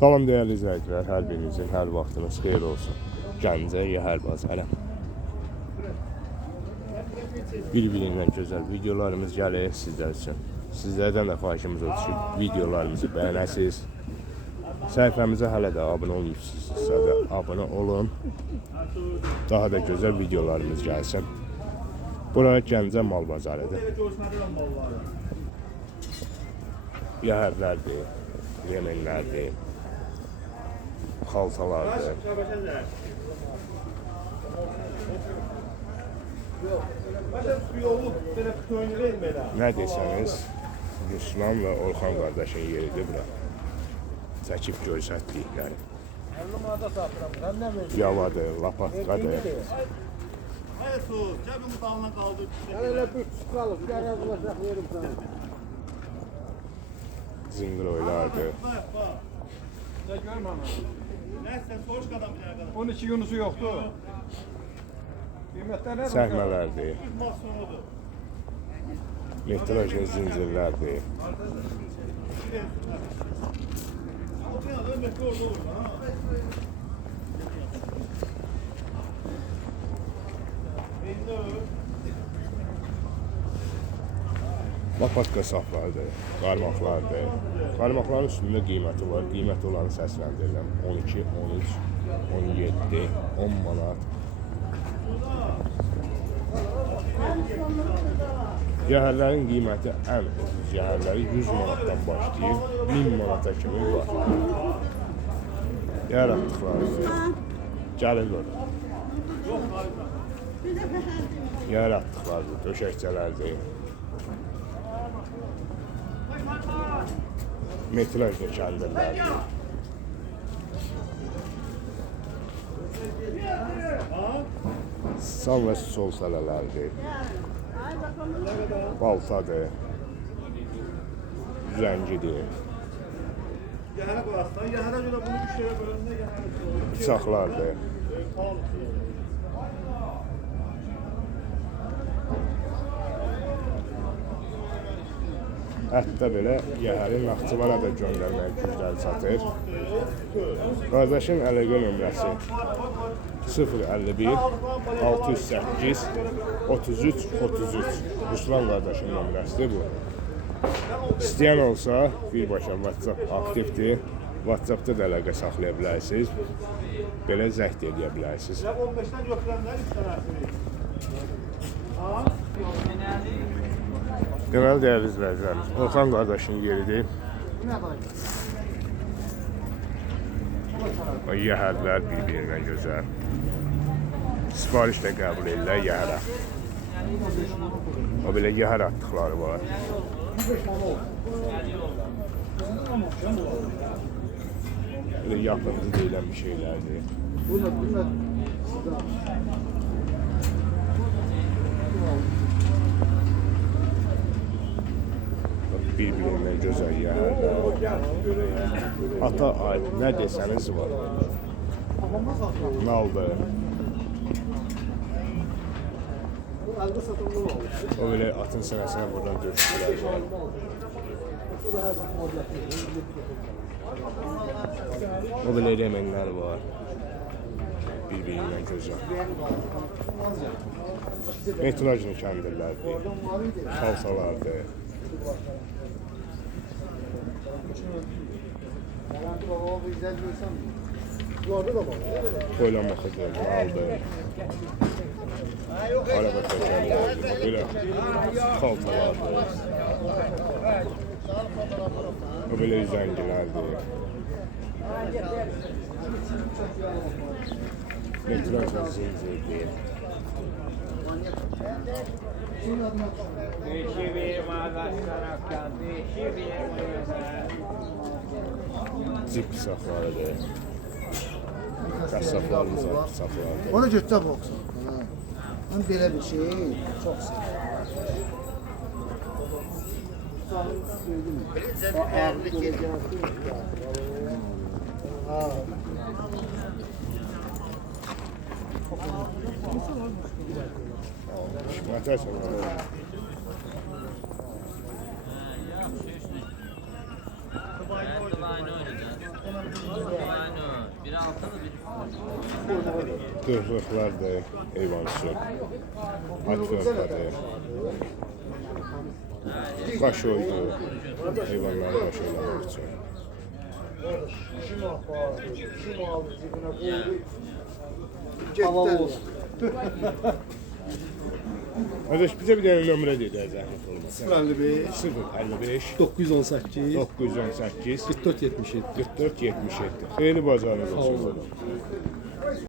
Salam değerli izləyicilər, hər birinizin hər vaxtınız xeyir olsun. Gəncə Yəhər bazarı. Bir-birindən gözəl videolarımız gəlir sizlər üçün. Sizlərdən də xahişimiz odur ki, videolarımızı bəyənəsiniz. Səhifəmizə hələ də abunə olmayıbsınızsa da abunə olun. Daha da gözəl videolarımız gəlsin. Bura Gəncə mal bazarıdır. Yəhərlərdir, yemenlərdir, xaltalardır. Nə desəniz, Ruslan və Orxan qardaşın yeridir bura. Çəkib görsətdikləri. Yavadır, lapatqadır. Zingloylardır. Onun içi yunusu yoktu. Səhmələrdir. Metrajlı zincirlərdir. Lapatka saflardır, qarmaqlardır. Qarmaqların üstündə qiyməti var. Qiyməti olanı səsləndirirəm. 12, 13, 17, 10 manat. Yəhərlərin qiyməti ən ucuz yəhərləri 100 manatdan başlayır, 1000 manata kimi var. Yəhər atdıqlardır. Gəlir orada. Yəhər atdıqlardır, döşəkçələrdir. Metrajlı kəndirlərdir. Sal və sol sələlərdir. Baltadır. Zəngidir. Bıçaqlardır. Hətta belə Yəhərin Naxçıvana da göndərməyə gücləri çatır. Qardaşın əlaqə nömrəsi 051 608 33 33. Ruslan qardaşın nömrəsidir bu. İstəyən olsa birbaşa WhatsApp aktivdir. WhatsAppda da əlaqə saxlaya bilərsiniz. Belə zəng edə bilərsiniz. Deməli, dəyərli izləyicilərimiz, Orxan qardaşın yeridir. Yəhərlər bir-birindən gözəl. Sipariş də qəbul edirlər yəhərə. O belə yəhər atdıqları var. Belə yapıncı deyilən bir şeylərdir. Bir-birindən gözəl yəhərlər. Ata aid nə desəniz var. Naldır. O belə atın sinəsinə buradan döşkülər var. O belə remenlər var. Bir-birindən gözəl. Metrajlı kəndirlərdir. Xalsalardır. Oylanmaq üzrə aldı. Araba təşəkkürlər. Belə xaltalardır. O belə zəngilərdir. Metrajlı zincirdir. Cip saflarıdır. Qəssablarımız var, saflarıdır. Onu götürə boxsun. Mən belə bir şey çox sevirəm. Şimatəsən olur. Ben de aynı oynayacağım. Qırqlıqlardır, heyvançı. At fövqədir. Baş oydu. Heyvanları baş oylamaq üçün. Havalı olsun. Qardaş bizə bir dənə nömrə deyə zəhmət olmasa. 055 055 918 918 44 77. 44 77. Xeyirli bazarınız olsun.